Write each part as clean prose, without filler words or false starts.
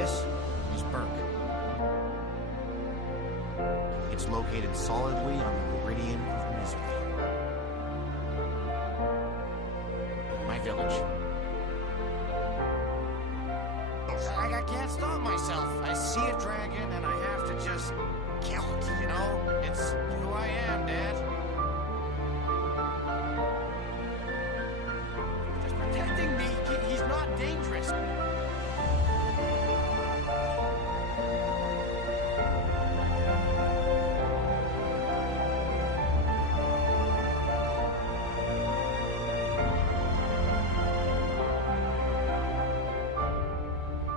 This is Burke. It's located solidly on the meridian of misery. My village. I can't stop myself. I see a dragon and I have to just kill it, you know? It's who I am, Dad. Just protecting me. He's not dangerous.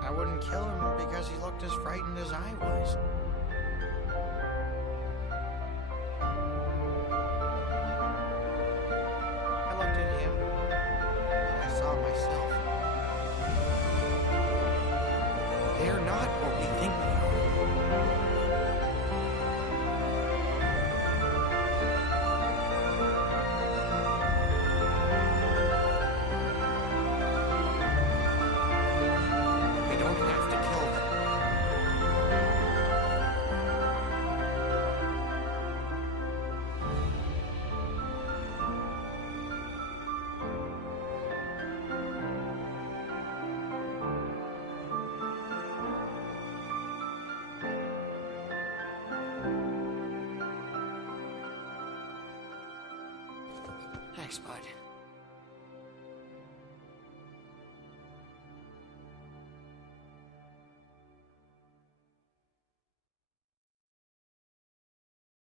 I wouldn't kill him because he looked as frightened as I was. I looked at him, and I saw myself. They're not what we think they are. We don't have to kill them. Thanks, bud.